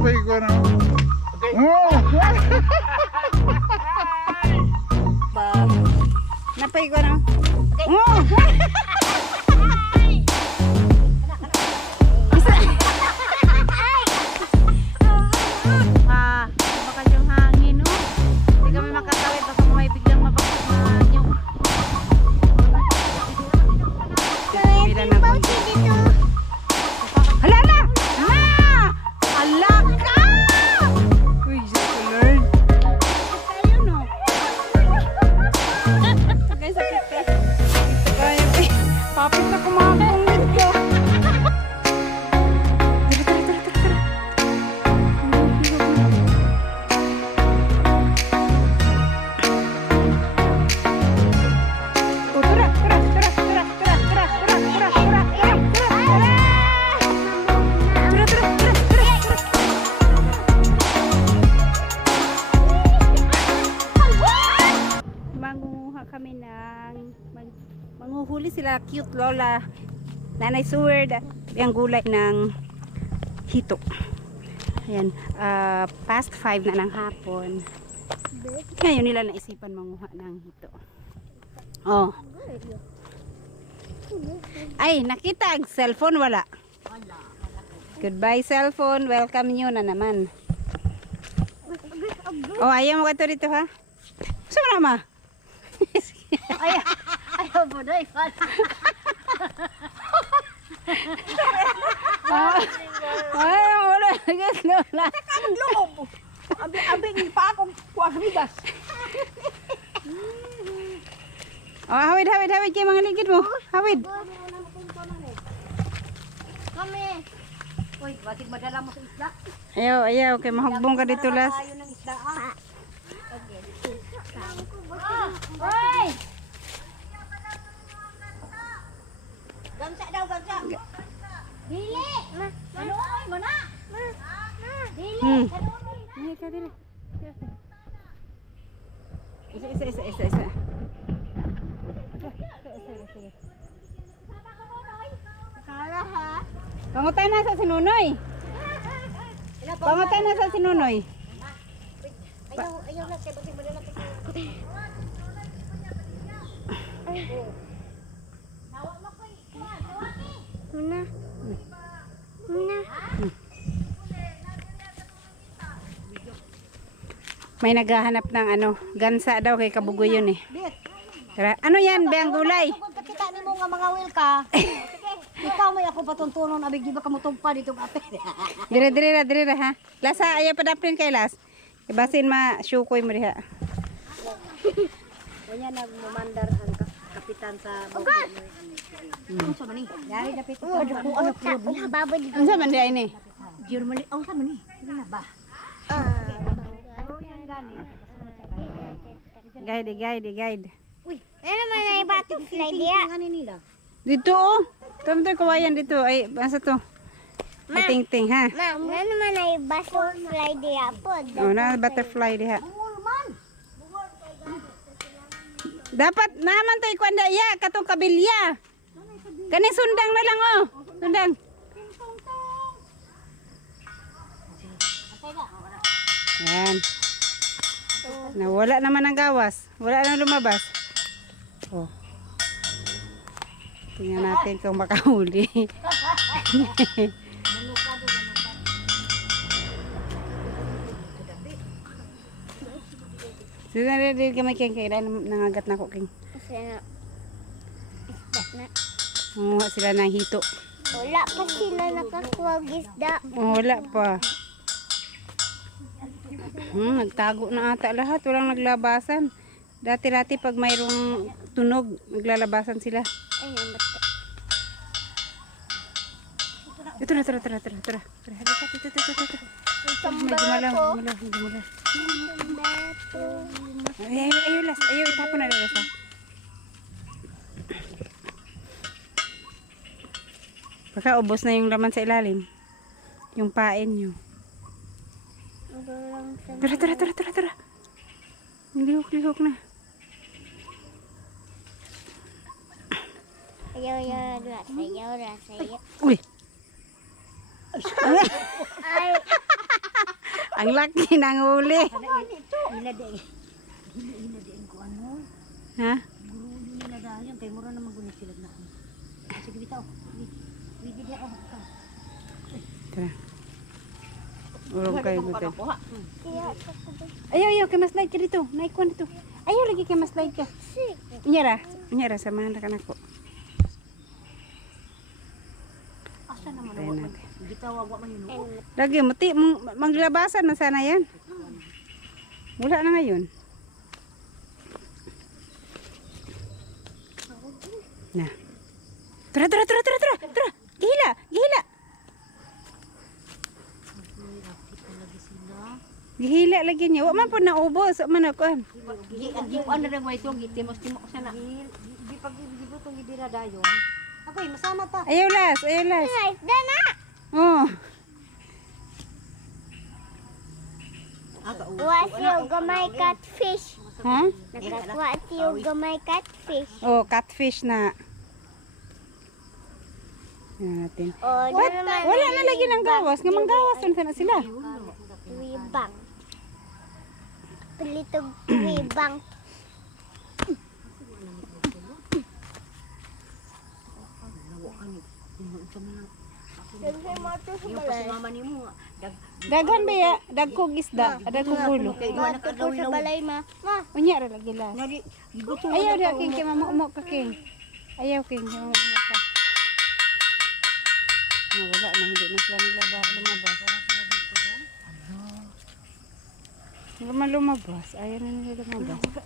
napay ko na. Oh! Napay ko na. Oh! Bakal yung hangin, no? Hindi kami makatawid. Baka may biglang mabagsakan yung... Bila na po. Hala na! Hala ka! Uy, just to learn. Tayo, no? Guys, sakit ka. Ito kayo, eh. Papit na kumakong dito. Tara. Oh, tara. Mangunguha kami ng manghuhuli sila cute lola Nanay Seward yung gulay ng hito. Ayan, past 5 na ng hapon. Ngayon nila naisipan manguha ng hito. Oh. Ay, nakita ang cellphone wala. Goodbye cellphone, welcome nyo na naman. Oh, ayaw mo ka dito ha? Gusto mo naman? Ayaw mo na ifan. Ay, wala. Wala. Ang loob. Abing pa akong kuwang bigas. Oh, hawid kayo mga ligid mo. Hawid. Kami. Uy, bakit madala mo sa isla? Ayaw. Kay mahugbong ka dito las. Tayo ng isla. Uy! Gansa daw, gansa. Dili! Ano oy mo na? Dili! Ay, ka dili. Isa. Kala ha? Pangutay na sa sinunoy. Pangutay na sa sinunoy. Ayaw na, kaya bakit madala pa kayo? Muna. May naghahanap ng gansa daw kay kabugoy yun eh. Tara, ano yan, bayang gulay? Kung kakita ni mo nga mga will ka, ikaw may ako patuntunon, abig di ba kamutugpa dito ng ape? Dire ra ha. Lasa ayaw pa daplin kay las. Ibasin ma-syukoy mo diha. Kanya nagmamandar ang kapitan sa bukid. Ano sa mani? Yari dapit ko. Ano po? Babad dito. Unsa man di ay ni? Germany. Ang sa mani? Ano ba? Guide. Uy, ano man ay butterfly diya? Ano nila? Dito oh. Tumtoy kawayan dito. Ay, asa to? Ting ha. Ma'am, ano man ay butterfly diya po? Oh, na butterfly diha. Dapat naman tay kwanda iya katong kabilya. Kani sundang na lang oh. Sundang. Yan. Nawala naman ang gawas. Wala nang lumabas. Oh. Tingnan natin kung makahuli. Sila din kami kaya nangagat na ko king. Kasi na. Isda na. Manguha sila ng hito. Wala pa sila nakakuwag isda. Oh, wala pa. Nagtago na ata lahat. Walang naglabasan. Dati-dati pag mayroong tunog, naglalabasan sila. Ayun, basta. Ito na, tara. Ito. May gumalaw. Ayaw, itapon na las ha. Baka ubos na yung laman sa ilalim. Yung pain nyo. Tara. Lihok na. Ayaw. Uy! Ay, Ang laki ng huli. Ila de. Ila de ko ano. Ha? Guru nila dayon kay mura na magunit sila na. Sige bitaw. Widi dia oh. Tara. Urong kayo buto. Ayaw, kay mas-slide ka dito. Naikuan dito. Ayaw, lagi kay mas-slide ka. Inyara, samahan na ka na ko. Asa naman Tayo ako. natin. Bitaw wa man yun. Lagi, maglabasan na sana yan. Wala na ngayon. Na. Tara. Gihila. Gihila lagi niya. Wa man po naubos. Wa man ako. Ano rin mo ito? Timos sana. Di pag gibutong gibira dayon. Agoy, masama ta. Ayaw las. Ay, dana. Oh. What's yung gamay catfish? Ha? What's yung gamay catfish? Oh, catfish na. Yan natin. O, What? Wala na lagi ng gawas. Nga manggawas. Saan na sila? Tuwibang. Pilitog tuwibang. Yung pa si mama ni mo. Daghan ba ya? Dagkog isda. Dagkog bulo. Mato ko sa balay ma. Ma, Unya ra lagi las. Gibutong Ayaw dia king kay mama umok ka king. Ayaw king kay mama umok ka. No, wala na hindi na sila lumabas. Lumabas. Ayaw na nila lumabas.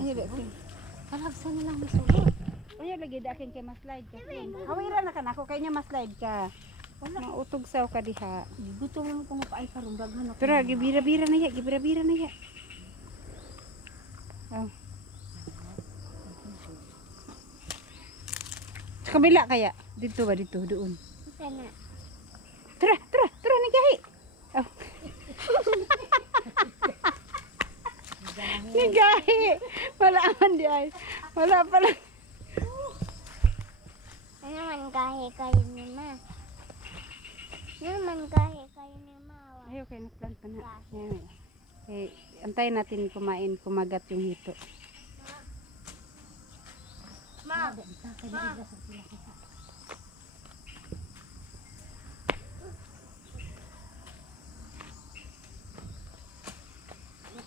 Ayaw dia king. Kalagsan na lang masuot. Ayaw lagi dia king kay mas-slide ka king. Hawira na ka na ako kay nya mas-slide ka. Mautog saw ka diha. Gibutong mo kung paay karon daghan ako. Tara, gibira-bira na ya. Oh. Sa kabila kaya? Dito ba? Dito, doon. sana. Tara, nagahi. Oh. Nagahi. Wala man di ay. Wala pala. Ano man gahe kayo ni ma? Ano man gahe kayo ni ma? Ayaw kayo nagplant pa na. Yan. Okay, antayin natin kumagat yung hito. Ma,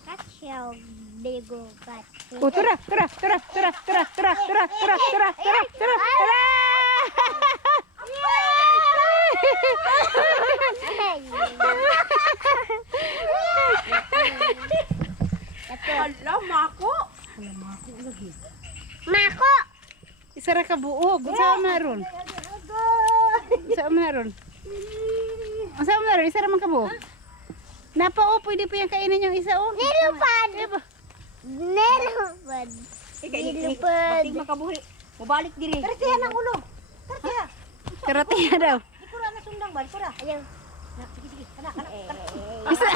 Katsyaw, bigo catfish. Oh, tara. Mako! Isa ra ka buog. Sa maron. Isa ra man ka buog. Napa o, pwede pa yung kainin yung isa o. Nilupad! Nilupad! Nilupad! Bating makabuhi. Mabalik diri. Kartiya ng ulo. Kartiya. Karatiya daw. Iko ra na sundang balik ko ra. Ayaw. Sige. Kana. Isa.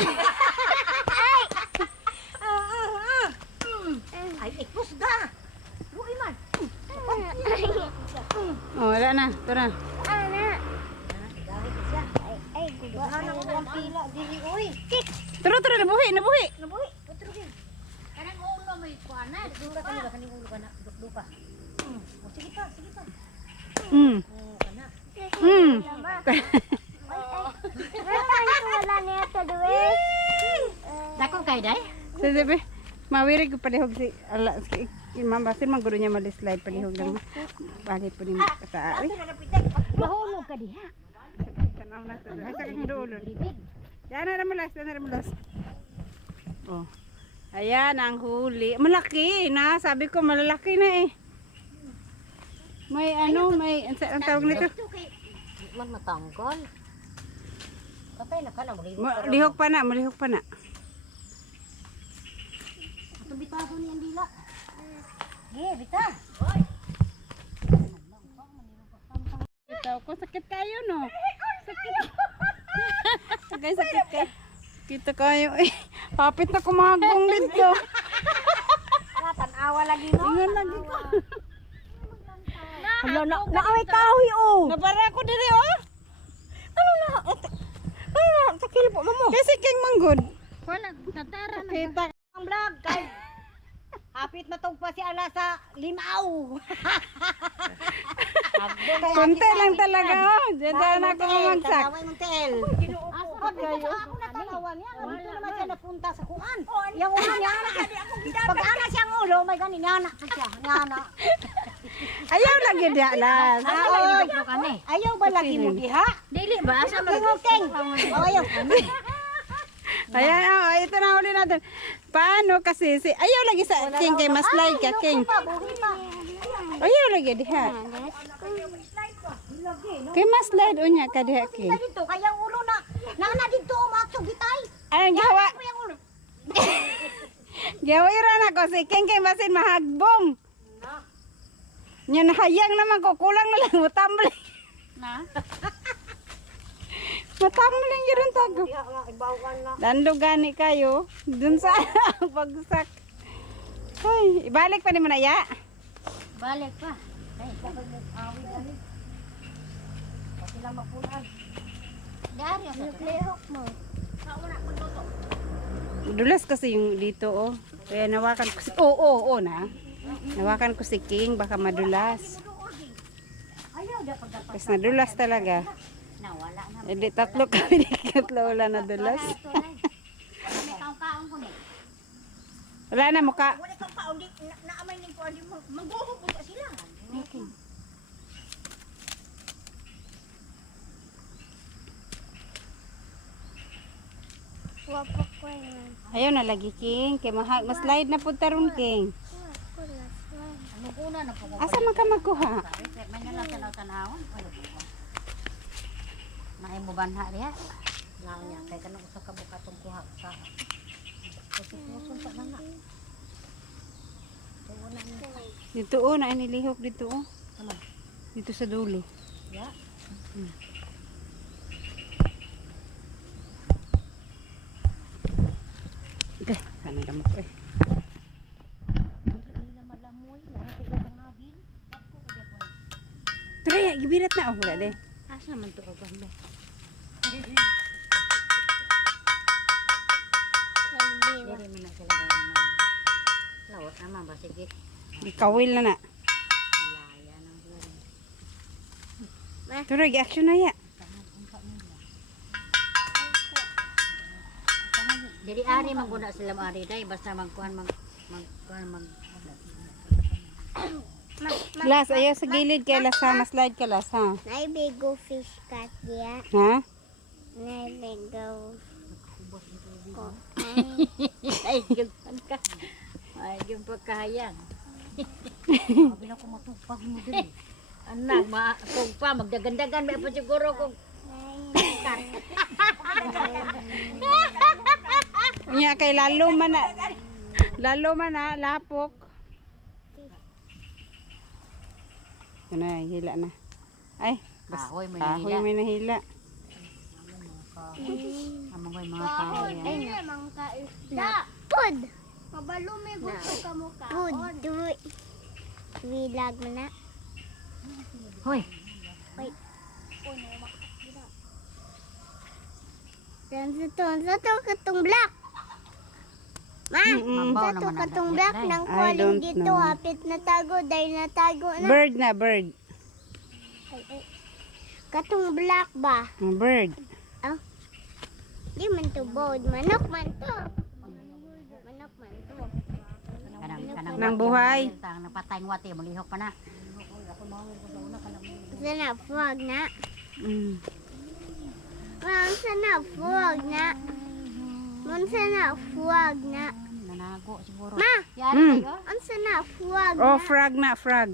Ay, ikos ga. Luoy man. Oh, wala na. Tara. Ana! Dahil siya. Ay, guba. Ana ko ang pila diri oy. Tara, nabuhi. Nabuhi. Otro gin. Kanang ulo may kuana. Duka kanila kaning ulo kana. Duka. Sige pa. Kana. Wala niya ito, duwe. Dako kay day. Sabi, mawirig ko palihog si mambasin man guro niya mali-slide palihog lang. Bali po ni kata. Ay, Mahulog ka diha. tanaw na to. Ay, sakit ng dulo. Yan na ramulas. Oh. Ayan ang huli. Malaki na. Sabi ko malalaki na eh. May ang tawag nito. Man matanggal. Patay na ka na Malihog pa na. Ato bitaso ni Andila. Bita. Ito ko sakit kayo no. Sakit. Sakit kayo. Kita kayo eh. Papit na kumagong dito. Tanawa lagi no. Ingon lagi ko. Hala na away kahoy oh. Nabara ko diri oh. Ano na? good. Wala, tatara na. Kita. Ang vlog, kay hapit matog pa si Ala sa limaw. Konti lang talaga oh. Diyan ako mamagsak. Kalaway mong tel. Asapot kayo. Ako natanawan niya. Dito naman siya napunta sa kuan. Yung ulo niya. Pag ana siyang ulo, may ganin niya na siya. Ngana. Ayaw lagi diya las. Ayaw ba lagi mo diha? Dili ba? Asa man? King. Ayaw. Ayan, oh, ito na huli natin. Paano kasi si ayaw lagi sa king kay mas like ka king. Ayaw lagi diha. Kay mas slide unya ka diha king. Dito kaya ulo na. Nana dito umaksog bitay. Ayun gawa. Yung ulo. Gawira na ko si king kay masin mahagbong. Nya nahayang naman ko kulang na lang utambling. Na. Matambling gyud tago. Ibawan na. Dando gani kayo dun sa pagsak. Ay, ibalik pa ni mo na ya. Balik pa. Ay, kapag nag-awit ani. Kasi lang mapunan. Dari ang lehok mo. Dulas kasi yung dito oh. Kaya nawakan ko si oh na. Nawakan ko si King baka madulas. Ayaw da pagdapat. Kasi nadulas talaga. Nawala na. Hindi tatlo kami tatlo wala nadulas. May kaong-kaong ko ni. Wala na muka. Wala kang kaong di naamay ning ko di mo. Mangguhog ko sila. Wapok ko yan. Ayaw na lagi King. Kay mas slide na po taron King. Ano una na po ko. Asa man ka magkuha? May na lang tanaw-tanawon. Ano po ko. Naay mo banha diha. Naon niya kay kanang usa ka bukatong kuha sa. Kasi puso sa nana. Tuuna ni. Dito oh na inilihok dito oh. Ano? Dito sa dulo. Ya. Okay, kanang gamot eh. Try, gibirat na oh, wala de. Asa man to ka ba? Diri man na sila ngayon. Lawat naman ba sige. Gikawil na na. Laya nang sila. Try, action na ya. Diri ari mangguna sila ari day basta magkuhan mag Las, ayaw sa gilid kay Las ha. Slide ka Las ha. Naibigo fish cat ya. Ha? Naibigo. ay gyud ka. Ay gyud pagkahayang. Sabi na ko matupag mo diri. Anak pa magdagandagan may pa siguro kung Unya kay lalo man na. Lalo man na lapok. Ano na, hila na. Ay, kahoy may kahoy nahila. may nahila. Amang koy mga kahoy. Ay namang kaisda. Pud. Kabalo may gusto ka mo ka. Pud. Wilag mo na. Hoy. Sa to katong black. Ma, Mabaw sa to naman ang katong dagat, black day. nang I calling don't dito know. hapit na tago dahil natago na. Bird na, bird. Katong black ba? Bird. Di man to bold. Manok man to. Manok man to. Kanang Nang buhay. Tang napatay ng wati malihok pa na. Sana frog na. Mm. Sana frog na. Sana frog na. Nanago siguro. Ma, Yari kayo? sana frog Oh, na. frog na, frog.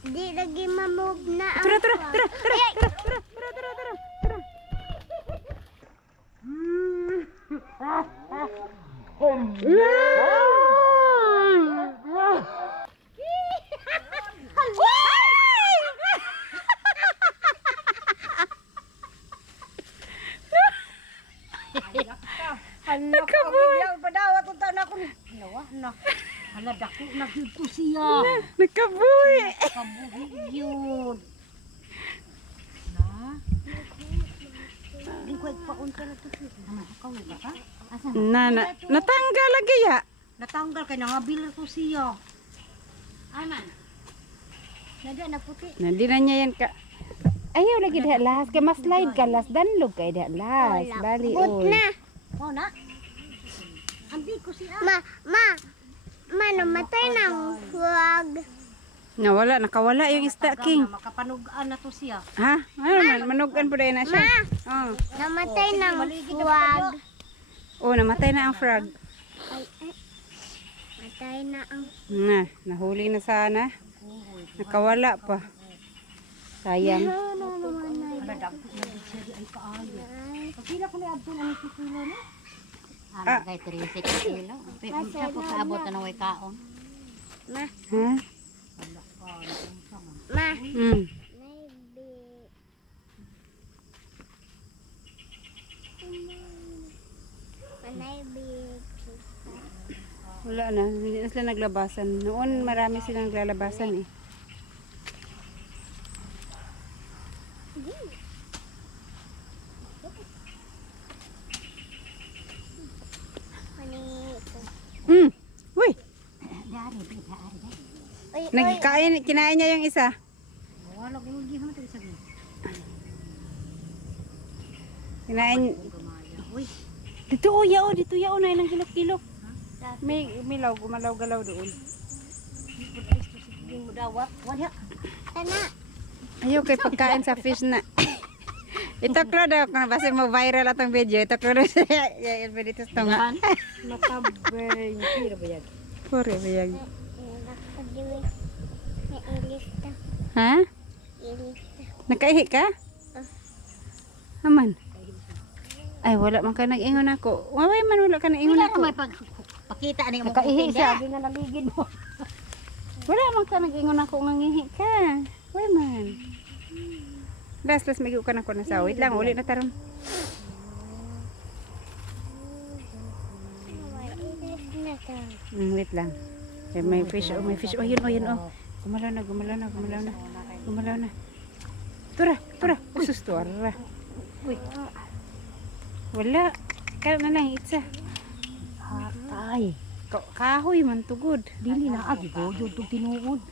Di lagi ma-move na ang Tara, tara, frog. tara, tara, tara, tara, tara, tara, tara. Nakabuhi. Padawat ko na ako. Nawa na. Hala dako na gyud ko siya. Nakabuhi. Kabuhi yun. Na. Di ko paun Natanggal lagi ya. Natanggal kay nangabil ko siya. Aman. Naga na puti. Nanti na niya yan ka. Ayaw lagi dah lahas kay mas slide ka las danlog kay dah las. Bali Good oy. na. Oh na. Andi ko siya. Ma, namatay ng frog. Nawala, nakawala yung isda king. Makapanugaan na to siya. Ha? Ano man manugan po dahil na siya. Oh. Namatay ng frog. Oh, namatay na ang frog. Ay. Matay na ang... Nahuli na sana. Nakawala pa. Sayang. Ano naman na yun? Pagkila ko na abdul ang kilo na. Ano kay 36 kilo. Siya po kaabot na way kaon. Ma, Ha? ma. Mm. Maybe. Maybe. Wala na. Hindi na sila naglabasan. Noon marami silang naglalabasan eh. Uy! Kinain niya yung isa. Wala ko yung giham to sabi. Kinain. Uy, Dito yao na ilang kilok-kilok. May law, gumalaw-galaw doon. yung mudawat. Wala. Tana. Ayaw kay pagkain sa fish na. Ito klo daw, kung basta mo viral atong video, ito klo daw siya. Yan, pwede ito nga. Matabay. Kira ba yan? Puri ba yan? Nakadiwi. May ilista. Ha? Ilista. Nakaihi ka? Aman. Ay, wala man ka nag-ingon ako. Waway man wala ka nag-ingon Wala ako. na may pakita na yung Nakaihi siya. Sabi nga naligid mo. Wala man ka nag-ingon ako ngangihi ka. Wala man. Last may ka na ko na sa. Wait lang, ulit na taron. May ilista na to. Wait lang. May fish, oh, yun, oh. Gumalaw na. Gumalaw na. Tura. Usus to, arra. Uy. Wala. Kaya na lang, itsa. Hatay. Kahoy man, tugod. Dili na agi ko. Yung tinuod.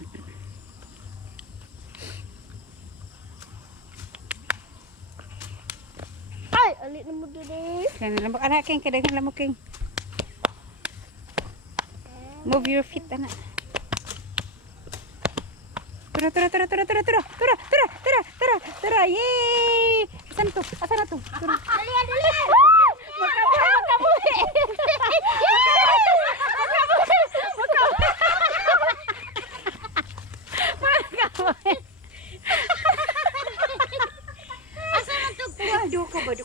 Ay, alit na mo dito. Kaya na lang, anak, king, kadaghan lang mo, king. Move your feet, anak. Tura. Yay! Asan na to? Tura. Dali. Makabuhi.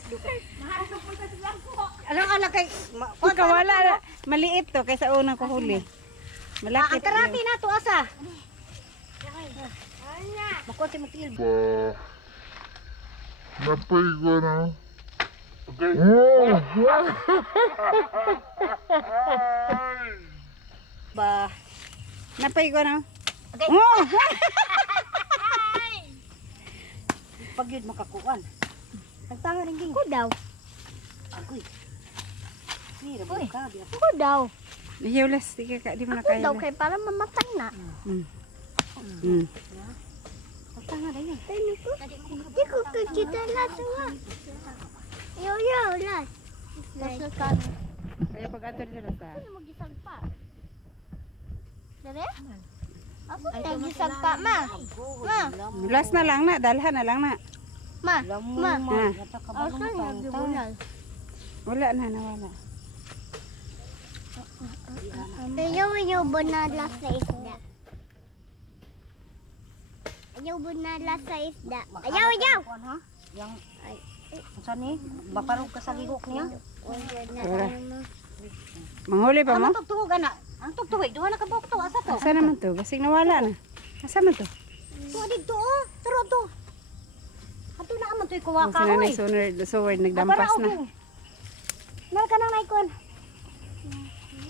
Duka. Alang kay Kawala na. Maliit to kaysa unang ko huli. Malaki. ang karati na to asa. Makonti mo til. Napay ko na. Okay. Ba. Napay ko na. Okay. Oh! Pag yun makakuan. Nagtanga ring ging. Ko daw. Agoy. Mira ba ka biya. Ko daw. Hiyulas, di mo na Ko kaya. daw kay para mamatay na. Nagtanga rin yun. Di ko kita lahat nga. Yo, lahat. Nasa kami. Kaya pag ato nila sa. Ano mag-isag pa? Dere? Ako nag-isag pa, ma. Ma. Last na lang na, dalhan na lang na. Ma. Ma. Ako nag-ibunal. Wala na, nawala. Ayaw bunala sa isda. Ayaw bunala sa isda. Ayaw. Yang ay unsa ni? Baparog ka sa gigok niya. Wala. Manghuli pa mo? Ang tugtugog ana. Ang tugtugog duha na ka bukto asa to? Asa naman to? Basig nawala na. Asa man to? Tuwa dito oh. Taro to. Ato na aman toy kuwa Kung ka sila oy. na sword, nagdampas na. Nal ka nang naikon.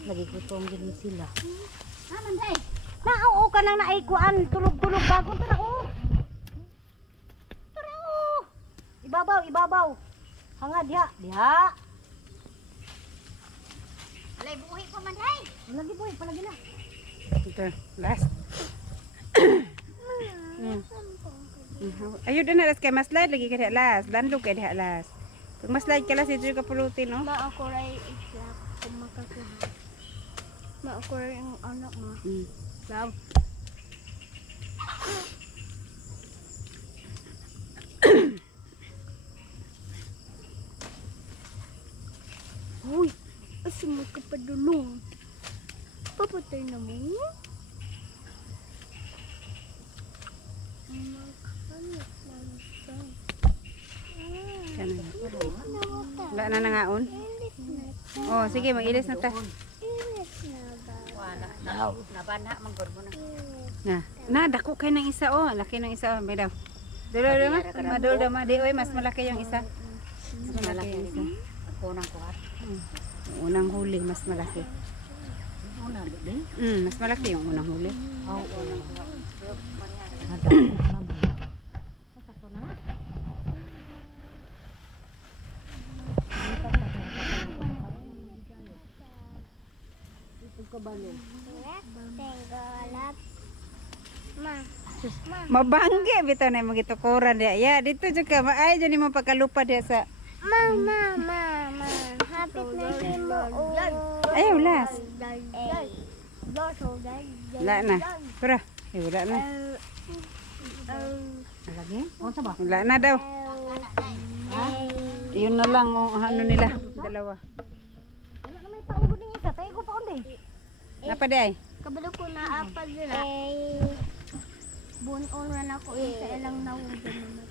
Nagigutom din sila. Aman day. Nao ka nang naikuan tulog-tulog bago tara oh. Tara oh. Ibabaw. Hanga diha. Diha. Alay, buhi pa man day. Lagi buhi, palagi na. Ito, last. Ayun na las kay maslide lagi ka diha last. Landog kay diha last. Pag maslide ka last, ito ka pulutin, no? Maakuray islap kung makakuha. Maakuray ang anak mo. Love. Uy, asin mo ka pa dulong. Papatay na mo. Kanan. Wala na nangaon. Oh, sige, mag-ilis na ta. Wala. Nabana man gud mo na. Na, dako kay ng isa oh. Laki ng isa oh. May daw. Dolo ma. Madol daw ma. Di oy, mas malaki yung isa. Mas malaki yung isa. Ako nang kuhat. Unang huli, mas malaki. Una din. Mas malaki yung unang huli. Oh, unang kuhat. Tenggalap. Ma. Mabangge bitaw na mo gitukuran dia. Ya, dito jud ka maay jud nimo pagkalupa dia sa. Ma. Hapit na si mo. Ayaw las. Wala na. Pura. Wala na. Lagi? Unsa ba? Wala na daw. Yun na lang oh, ano nila, dalawa. Wala na may paugod ni isa. Tayo ko pa undi. Napa di ay? Kabalo ko na apad nila. Bunon na ako sa ilang nawugan naman.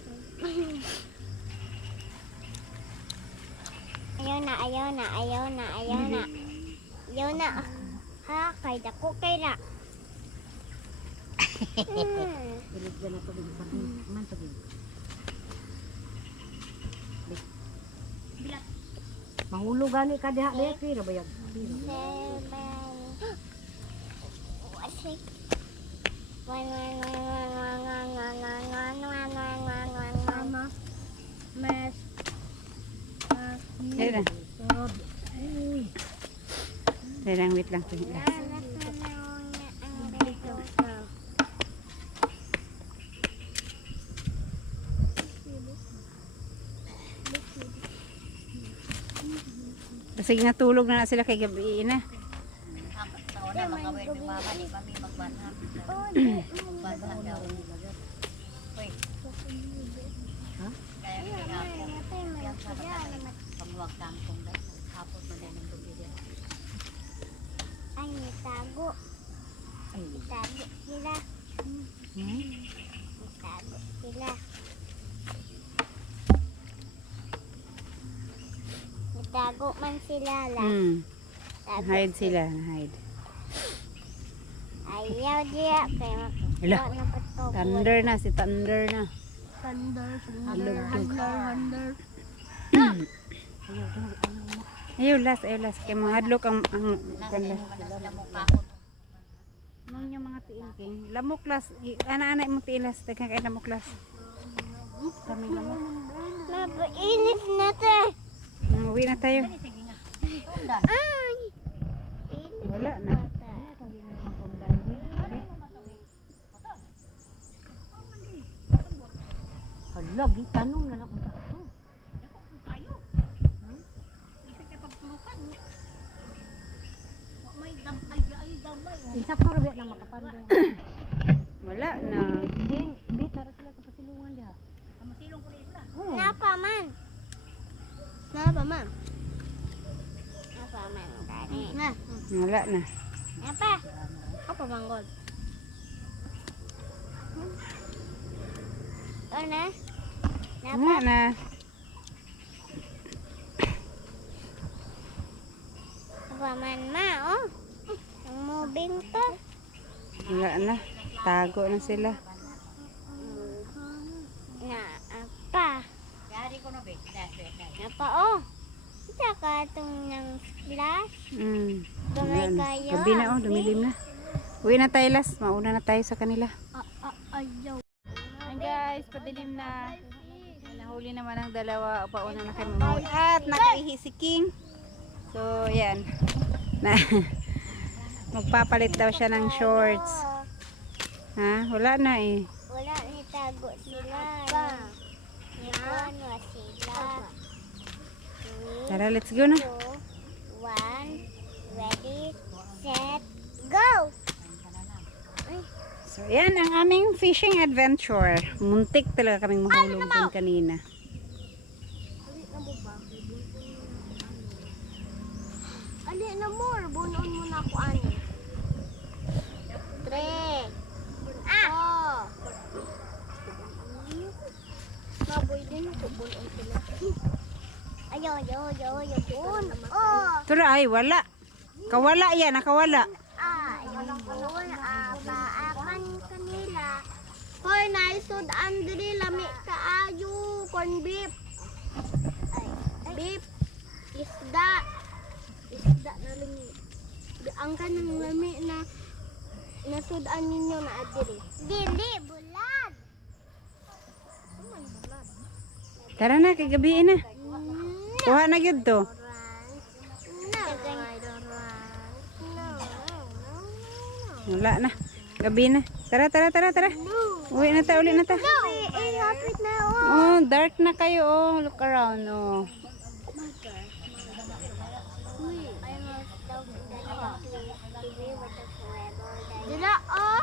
Ayaw na. Ha, kay dako kay na. Bilig na to din sa man to din. Mahulog gani ka diha diha pira bayag. Wasik. Mama. Mas. Ayun na. Wait lang. Kasi natulog na sila kay gabi na. Nauna mga way ni mama ni mami magbanhag. Magbanhag daw. Uy. Ha? Kaya kaya ako. Pagwag kampong dahil. Hapon mo din ang lubi din. Ay, itago. Itago sila. Itago sila. Itago man sila lang. Hide sila, hide. Ayaw diya. Kaya Hala. napatog. Thunder na, si Thunder na. Thunder. Ayaw las. Kaya mga hadlok ang ganda. Sila mo kahon. Nung yung mga tiil king. Lamok las. Ana-ana mo tiil las. Tagka kay lamok las. Kami lamok. Mapainis na to. Uwi na tayo. Ay! Wala na. Hala, gitanong na lang kung tato. Isa pa rin lang makapandong. Wala na. Bitar sila sa pasilungan diha. Masilong ko rin sila. Napa man. Kani. Wala na. Napa? Apa manggol? Ana? Wala na. Apa man ma, oh. Ang moving to. Wala na. Tago na sila. Na, apa? Yari ko na be. Napa, oh. Isa ka itong ng splash. Wala Gamay na. kayo. Gabi na oh, dumilim na. Uwi na tayo las. Mauna na tayo sa kanila. Ayaw. Hi guys, padilim na. Nahuli naman ang dalawa. Pauna na kami mahuli. At nakaihi si King. So, yan. Na, magpapalit daw siya ng shorts. Ha? Wala na eh. Wala nitago sila. Ano sila? Tara, let's go na. 2, 1, ready, set, go! So, yan ang aming fishing adventure. Muntik talaga kaming mahulog dun kanina. Ali na more, bunon mo na ako ani. 3. Baboy din ako, bunon sila. Ayaw. Tara, ay, wala. Kawala yan, nakawala. Ayun, paakan kanila. Hoy, naisod Andre, lami kaayo, corn beef. Beef, isda na lami. Ang kanang lami na nasudan ninyo na adiri. Dili, bulad. Tara na, kagabihin na. Kuha na yun to. Wala na. Gabi na. Tara. Uwi na ta, uli na ta. Lapit na Oh, dark na kayo. Oh, look around. Oh. Dila, oh.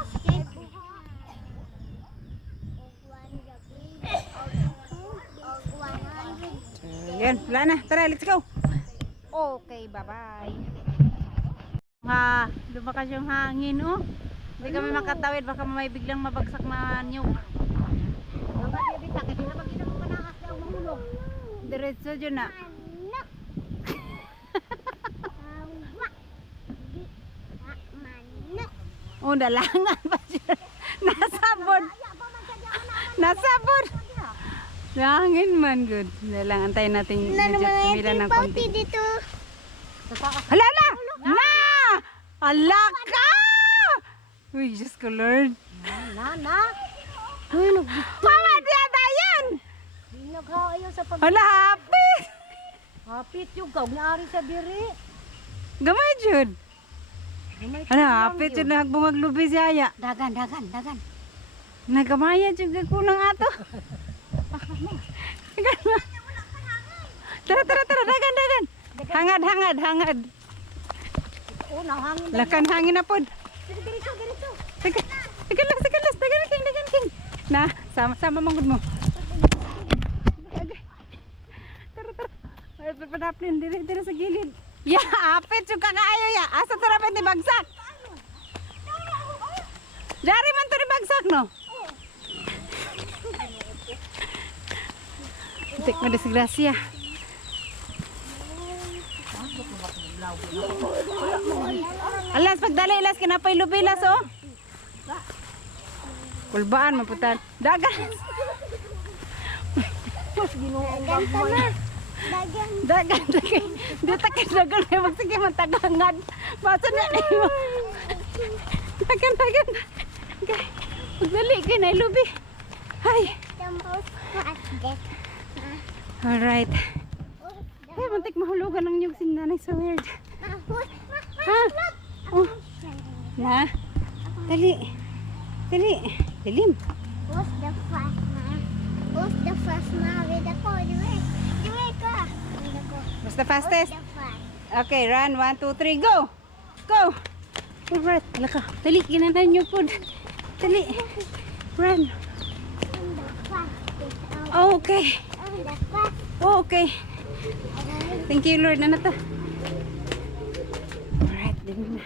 So, yan. Wala na. Tara, let's go. Okay, bye-bye. Lumakas yung hangin, oh. Hindi kami makatawid. Baka may biglang mabagsak na nyug. Diretso dyan na. Oh, dalangan pa siya. Nasabod. Hangin man, good. Dalang, antayin natin. Medyo tumila ng konti. Dito. Hala! Hala ka! Uy, Diyos ko, Lord. Uy, Mama, diya tayan! Nagkaayaw sa pag... Hala, hapit! Hapit yung gaw, naari sa diri. Gamay, Jud. Hala, hapit yun. Nagbungag lubi siya, ya. Dagan. Nagamaya, Jud. Kulang ato. Tara, dagan. Hangad. Hangin. Lakan hangin na pod. Dirito. Dagan, King. Na, sama manggod mo. Tara. Padaplin, diri sa gilid. Ya, apit yung kakaayo ya. Asa tarapan ni bagsak? Dari man to ni bagsak, no? Tik mo disgrasya. Alas, pagdali, ilas, kinapay lubilas, oh. Kulbaan, maputan. Dagan. Dagan. Di takit dagan may magsige magtagangad. Basta na niyo. Dagan. Okay. Pagdali, kinailubi. Hay. Alright. Ay, muntik mahulugan ng nyug sin nanay sa weird. Ha? Oh. Na? Dali. Dilim. What's the first na? With ako, diwe ka. What's the fastest? The fast. Okay, run. 1, 2, 3, go! Go! Alright. Laka. Dali, ginanan nyo po. Dali. Run. The fastest. Okay. The fast. Okay. Thank you, Lord. Ano to? Alright, dali na.